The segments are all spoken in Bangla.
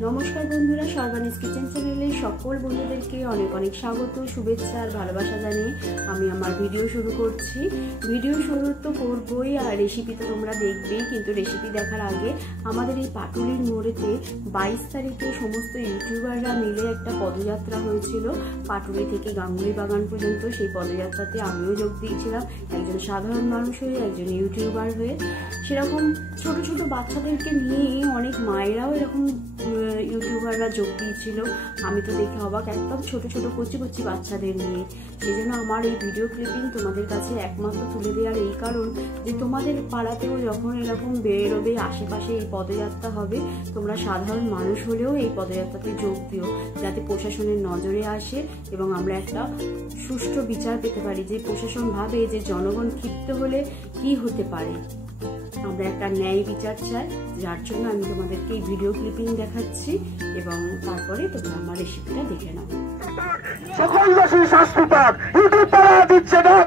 নমস্কার বন্ধুরা, সর্বানিস কিচেন চ্যানেলে সকল বন্ধুদেরকে অনেক অনেক স্বাগত, শুভেচ্ছা আর ভালোবাসা জানিয়ে আমি আমার ভিডিও শুরু করছি। ভিডিও শুরু তো করবই আর রেসিপি তো তোমরা দেখবেই, কিন্তু রেসিপি দেখার আগে আমাদের এই পাটুলির মোড়েতে 22 তারিখে সমস্ত ইউটিউবাররা মিলে একটা পদযাত্রা হয়েছিল পাটুলি থেকে গাঙ্গুলি বাগান পর্যন্ত। সেই পদযাত্রাতে আমিও যোগ দিয়েছিলাম, একজন সাধারণ মানুষ হয়ে, একজন ইউটিউবার হয়ে। সেরকম ছোট ছোট বাচ্চাদেরকে নিয়ে অনেক মায়েরাও এরকম ইউটিউবাররা যোগ দিয়েছিল। আমি তো দেখে অবাক, একদম ছোট ছোট কচি কচি বাচ্চাদের নিয়ে। সেই জন্য আমার এই ভিডিও ক্লিপিং তোমাদের কাছে একমাত্র তুলে দেওয়ার এই কারণ যে তোমাদের পাড়াতেও যখন এরকম বেরোবে, আশেপাশে এই পদযাত্রা হবে, তোমরা সাধারণ মানুষ হলেও এই পদযাত্রাতে যোগ দিও, যাতে প্রশাসনের নজরে আসে এবং আমরা একটা সুষ্ঠু বিচার পেতে পারি। যে প্রশাসন ভাবে যে জনগণ ক্ষিপ্ত হলে কি হতে পারে, আমরা একটা ন্যায় বিচার চাই। যার জন্য আমি তোমাদেরকে এই ভিডিও ক্লিপিং দেখাচ্ছি এবং তারপরে তোমরা আমার রেসিপিটা দেখে নাও। সকল দোষী শাস্তি পাক, ইউটিউব তারা দিচ্ছে ডাক,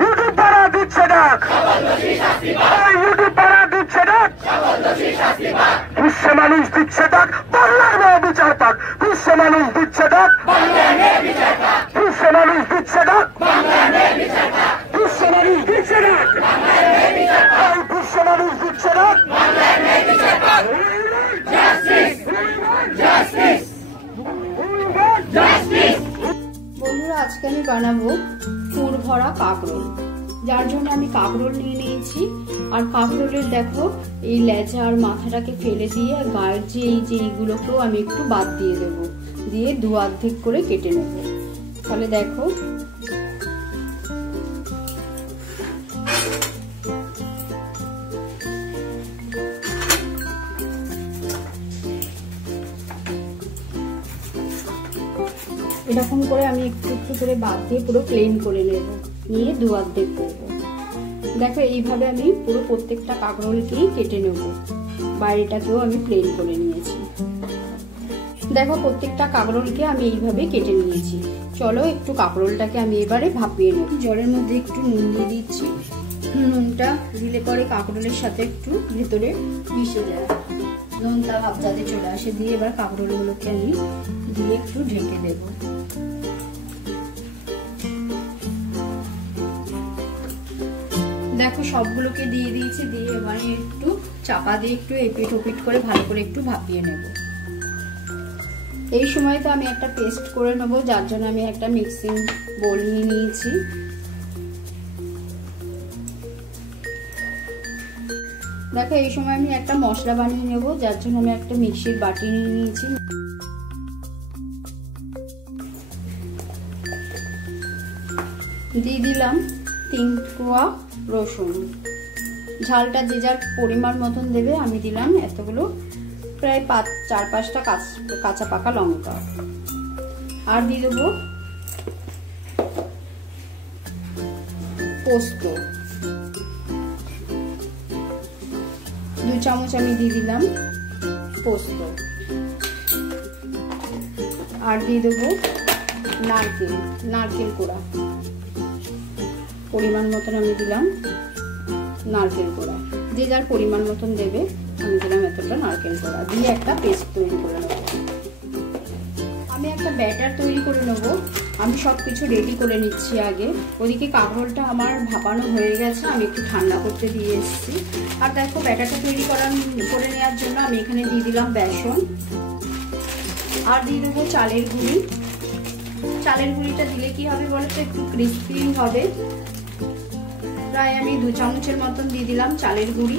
ইউটিউব তারা দিচ্ছে ডাক, ইউটিউব তারা দিচ্ছে ডাক, বিশ্ব মানুষ দিচ্ছে ডাক, বাংলার মেয়ে বিচার পাক, বিশ্ব মানুষ দিচ্ছে ডাক, বিশ্ব মানুষ দিচ্ছে ডাক, বিশ্ব মানুষ দিচ্ছে ডাক, বিশ্ব মানুষ দিচ্ছে ডাক। বন্ধুরা, আজকে আমি বানাবো পুর ভরা কাঁকরোল। যার জন্য আমি কাঁকরোল নিয়ে নিয়েছি। আর কাঁকরোলের দেখো এই লেজা আর মাথাটাকে ফেলে দিয়ে গায়ের যে এইগুলোকেও আমি একটু বাদ দিয়ে দেবো, দিয়ে দু অর্ধেক করে কেটে নেব। তাহলে দেখো এরকম করে আমি একটু একটু করে বাদ দিয়ে পুরো প্লেন করে নেব, নিয়ে দু অর্ধেক করব। দেখো এইভাবে আমি পুরো প্রত্যেকটা কাঁকরোলকেই কেটে নেব। বাইরেটাকেও আমি প্লেন করে নিয়েছি। দেখো প্রত্যেকটা কাঁকরোলকে আমি এইভাবে কেটে নিয়েছি। চলো একটু কাঁকরোলটাকে আমি এবারে ভাপিয়ে নেব। জলের মধ্যে একটু নুন দিয়ে দিচ্ছি। নুনটা দিলে পরে কাঁকরোলের সাথে একটু ভেতরে মিশে যায়, নুনটা ভাব যাতে চলে আসে। দিয়ে এবার কাঁকরোলগুলোকে আমি দিয়ে একটু ঢেকে দেব। দেখো সবগুলোকে দিয়ে দিয়েছি। দিয়ে এবার একটু চাপা দিয়ে একটু এপিট ওপিট করে ভালো করে একটু ভাপিয়ে নেব। এই সময় তো আমি একটা পেস্ট করে নেব, যার জন্য আমি একটা মিক্সিং বোল নিয়ে নিয়েছি। দেখো এই সময় আমি একটা মশলা বানিয়ে নেব, যার জন্য আমি একটা মিক্সির বাটি নিয়ে নিয়েছি। দিয়ে দিলাম 3 কোয়া রসুন। ঝালটা যে যার পরিমাণ মতন দেবে। আমি দিলাম এতগুলো, প্রায় 4-5টা কাঁচা পাকা লঙ্কা। আর দিয়ে দেবো পোস্ত, 2 চামচ আমি দিয়ে দিলাম পোস্ত। আর দিয়ে দেবো নারকেল কোড়া, পরিমাণ মতন আমি দিলাম নারকেল কোড়া। যে যার পরিমাণ মতন দেবে। আমি দিলাম এতটা নারকেল কোড়া। দিয়ে একটা পেস্ট তৈরি করে নেব। আমি একটা ব্যাটার তৈরি করে নেব। আমি সবকিছু রেডি করে নিচ্ছি আগে। ওদিকে কাঁকরোলটা আমার ভাপানো হয়ে গেছে, আমি একটু ঠান্ডা করতে দিয়ে এসেছি। আর দেখো ব্যাটারটা তৈরি করে নেওয়ার জন্য আমি এখানে দিয়ে দিলাম বেসন। আর দিয়ে দেবো চালের গুঁড়ি। চালের গুঁড়িটা দিলে কি হবে বলো তো, একটু ক্রিস্পি হবে। প্রায় আমি 2 চামচের মতন দিয়ে দিলাম চালের গুঁড়ি।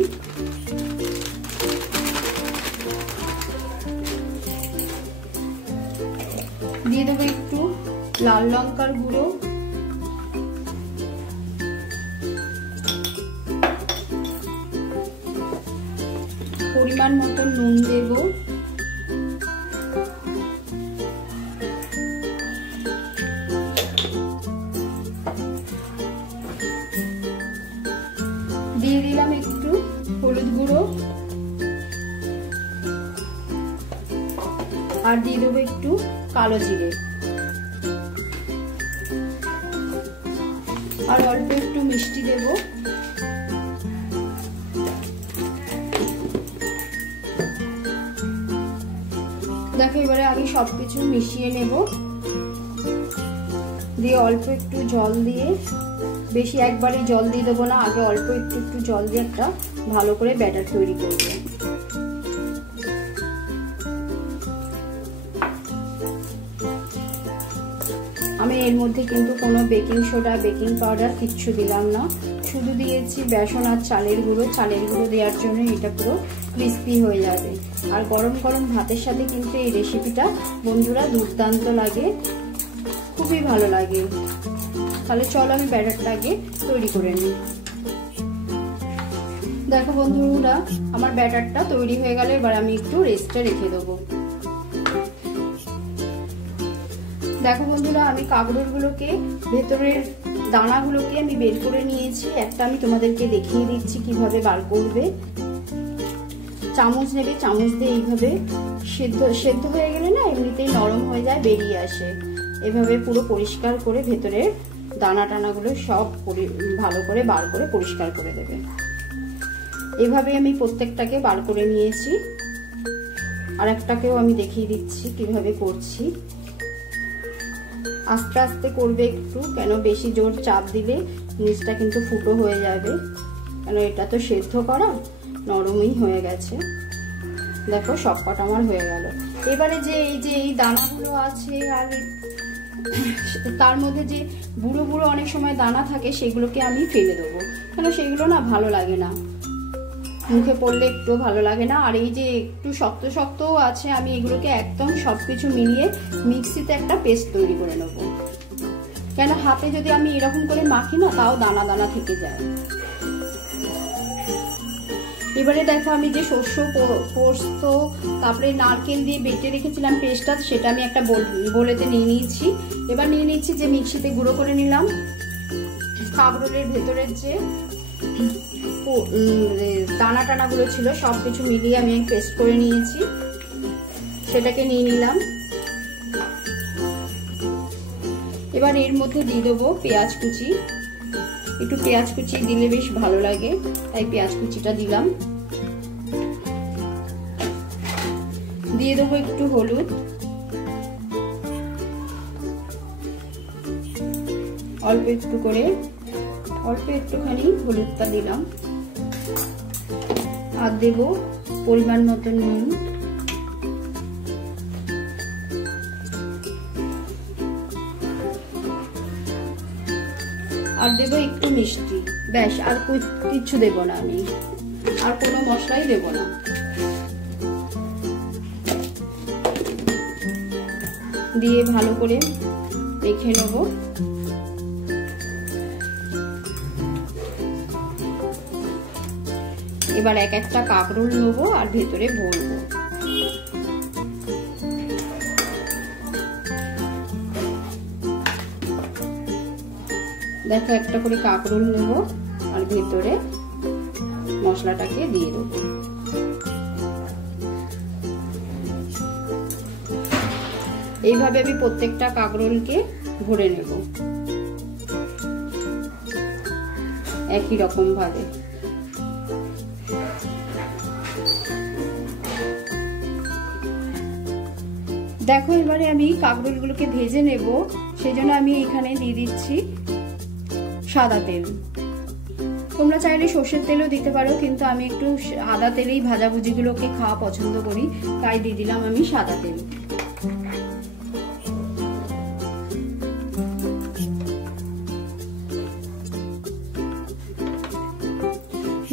দিয়ে দেবো একটু লাল লঙ্কার গুঁড়ো। পরিমাণ মতন নুন দেব। দিয়ে দিলাম একটু হলুদ গুঁড়ো। আর দিয়ে দেবো একটু কালো জিরে। আর অল্প একটু মিষ্টি দেব। দেখো এবারে আমি সবকিছু মিশিয়ে নেব, দিয়ে অল্প একটু জল দিয়ে, বেশি একবারে জল দিয়ে দেবো না, আগে অল্প একটু জল দিয়ে একটা ভালো করে ব্যাটার তৈরি করব। আমি এর মধ্যে কিন্তু কোনো বেকিং সোডা, বেকিং পাউডার কিচ্ছু দিলাম না, শুধু দিয়েছি বেসন আর চালের গুঁড়ো। চালের গুঁড়ো দেওয়ার জন্য এটা পুরো ক্রিস্পি হয়ে যাবে। আর গরম গরম ভাতের সাথে কিন্তু এই রেসিপিটা বন্ধুরা দুর্দান্ত লাগে, খুবই ভালো লাগে। তাহলে চলো আমি ব্যাটারটা আগে তৈরি করে নিই। দেখো বন্ধুরা আমার ব্যাটারটা তৈরি হয়ে গেল, এবার আমি একটু রেস্টে রেখে দেবো। দেখো বন্ধুরা আমি কাঁকরোলগুলোকে, ভেতরের দানাগুলোকে আমি বের করে নিয়েছি। একটা আমি তোমাদেরকে দেখিয়ে দিচ্ছি কিভাবে বার করবে। চামচ নেবে, চামচ দিয়ে এইভাবে সেদ্ধ হয়ে গেলে না এমনিতেই নরম হয়ে যায়, বেরিয়ে আসে। এভাবে পুরো পরিষ্কার করে ভেতরের দানা টানাগুলো সব ভালো করে বার করে পরিষ্কার করে দেবে। এভাবে আমি প্রত্যেকটাকে বার করে নিয়েছি। আর একটাকেও আমি দেখিয়ে দিচ্ছি কিভাবে করছি। আস্তে আস্তে করবে একটু, কেন বেশি জোর চাপ দিলে নিচটা কিন্তু ফুটো হয়ে যাবে, কেন এটা তো সেদ্ধ করা, নরমই হয়ে গেছে। দেখো সবকটা আমার হয়ে গেল। এবারে যে এই দানাগুলো আছে আর তার মধ্যে যে বুড়ো বুড়ো অনেক সময় দানা থাকে সেগুলোকে আমি ফেলে দেবো, কেন সেগুলো না ভালো লাগে না, মুখে পড়লে একটু ভালো লাগে না। আর এই যে একটু শক্ত শক্তও আছে, আমি এগুলোকে একদম সবকিছু মিলিয়ে মিক্সিতে একটা পেস্ট তৈরি করে নেব, কেন হাতে যদি আমি এরকম করে মাখি না তাও দানা দানা থেকে যায়। এবারে দেখো আমি যে শস্য, পোস্ত, তারপরে নারকেল দিয়ে বেটে রেখেছিলাম পেস্টটা, সেটা আমি একটা বোলেতে নিয়ে নিয়েছি। এবার নিয়ে নিচ্ছি যে মিক্সিতে গুঁড়ো করে নিলাম কাঁকরোলের ভেতরের যে দানা টানাগুলো ছিল সবকিছু মিলিয়ে আমি পেস্ট করে নিয়েছি, সেটাকে নিয়ে নিলাম। এবার এর মধ্যে দিয়ে দেবো পেঁয়াজ কুচি, একটু পেঁয়াজ কুচি দিলে বেশ ভালো লাগে, তাই পেঁয়াজ কুচিটা দিলাম। দিয়ে দেবো একটু হলুদ, অল্প একটুখানি হলুদটা দিলাম। আর দেব পরিমাণ মতো নুন, আর দেব একটু মিষ্টি, ব্যাস আর কিছু দেব না, আমি আর কোনো মশলাই দেব না। দিয়ে ভালো করে মেখে নেব। এবার এক একটা কাঁকরোল নেবো আর ভেতরে ভরবো। দেখো একটা করে কাঁকরোল নেব আর ভেতরে মশলাটাকে দিয়ে দেবো। এইভাবে আমি প্রত্যেকটা কাঁকরোলকে ভরে নেব একই রকম ভাবে। দেখো এবারে আমি কাঁকরোলগুলোকে ভেজে নেব, সেজন্য আমি এখানে দিয়ে দিচ্ছি সাদা তেল। তোমরা চাইলে সর্ষের তেলও দিতে পারো, কিন্তু আমি একটু সাদা তেলেই ভাজাভুজিগুলোকে খাওয়া পছন্দ করি, তাই দিয়ে দিলাম আমি সাদা তেল।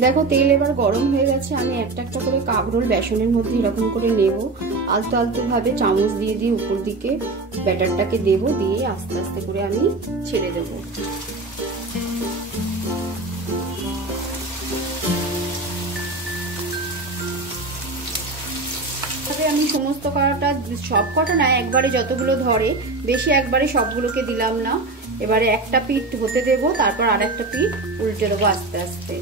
দেখো তেল এবার গরম হয়ে গেছে, আমি একটা একটা করে কাঁকরোল বেসনের মধ্যে এরকম করে নেব, আলতো আলতো ভাবে চামচ দিয়ে দিয়ে উপর দিকে ব্যাটারটাকে দেব, দিয়ে আস্তে আস্তে করে আমি ছেড়ে দেব। আমি সমস্ত কটা, সব কটা না, একবারে যতগুলো ধরে, বেশি একবারে সবগুলোকে দিলাম না। এবারে একটা পিঠ হতে দেব, তারপর আর একটা পিঠ উল্টে দেবো আস্তে আস্তে।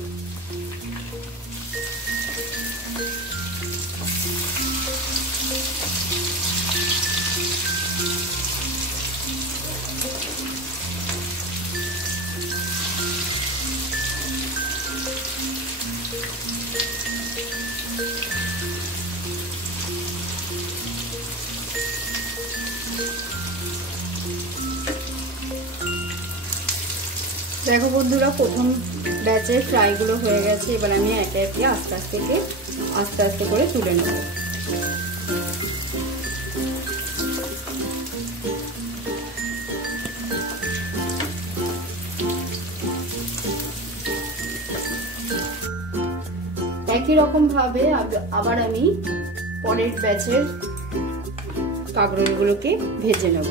দেখো বন্ধুরা, প্রথম ব্যাচের ফ্রাইগুলো হয়ে গেছে। এবার আমি একে একে আস্তে আস্তে করে তুলে নেব। একই রকম ভাবে আবার আমি পরের ব্যাচের কাঁকরোলগুলোকে ভেজে নেব।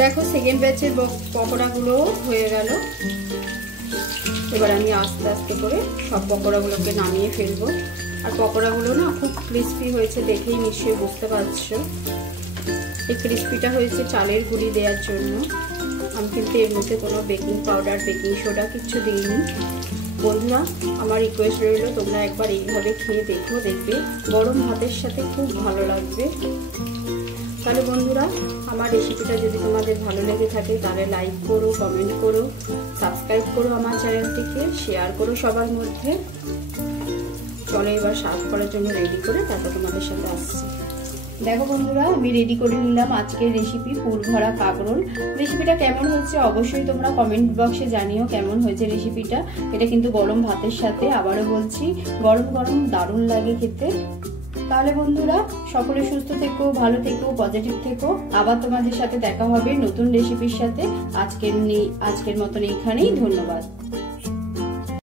দেখো সেকেন্ড ব্যাচের পকোড়াগুলো হয়ে গেল। এবার আমি আস্তে আস্তে করে সব পকোড়াগুলোকে নামিয়ে ফেলবো। আর পকোড়াগুলো না খুব ক্রিস্পি হয়েছে, দেখেই নিশ্চয়ই বুঝতে পারছো। এই ক্রিস্পিটা হয়েছে চালের গুঁড়ি দেওয়ার জন্য। আমি কিন্তু এর মধ্যে কোনো বেকিং পাউডার, বেকিং সোডা কিচ্ছু দিইনি। বন্ধুরা, আমার রিকোয়েস্ট রইল তোমরা একবার এইভাবে খেয়ে দেখো, দেখবে গরম ভাতের সাথে খুব ভালো লাগবে। তাহলে বন্ধুরা, আমার রেসিপিটা যদি তোমাদের ভালো লেগে থাকে তাহলে লাইক করো, কমেন্ট করো, সাবস্ক্রাইব করো আমার চ্যানেলটিকে, শেয়ার করো সবার মধ্যে। চলো এবার সার্ভ করার জন্য রেডি করে তারপর তোমাদের সাথে আসছি। দেখো বন্ধুরা, আমি রেডি করে নিলাম আজকের রেসিপি পুর ভরা কাঁকরোল। রেসিপিটা কেমন হয়েছে অবশ্যই তোমরা কমেন্ট বক্সে জানিও কেমন হয়েছে রেসিপিটা। এটা কিন্তু গরম ভাতের সাথে, আবারও বলছি, গরম গরম দারুণ লাগে খেতে। তাহলে বন্ধুরা, সকলে সুস্থ থেকো, ভালো থেকো, পজিটিভ থেকো। আবার তোমাদের সাথে দেখা হবে নতুন রেসিপির সাথে। আজকের মতন এখানেই, ধন্যবাদ।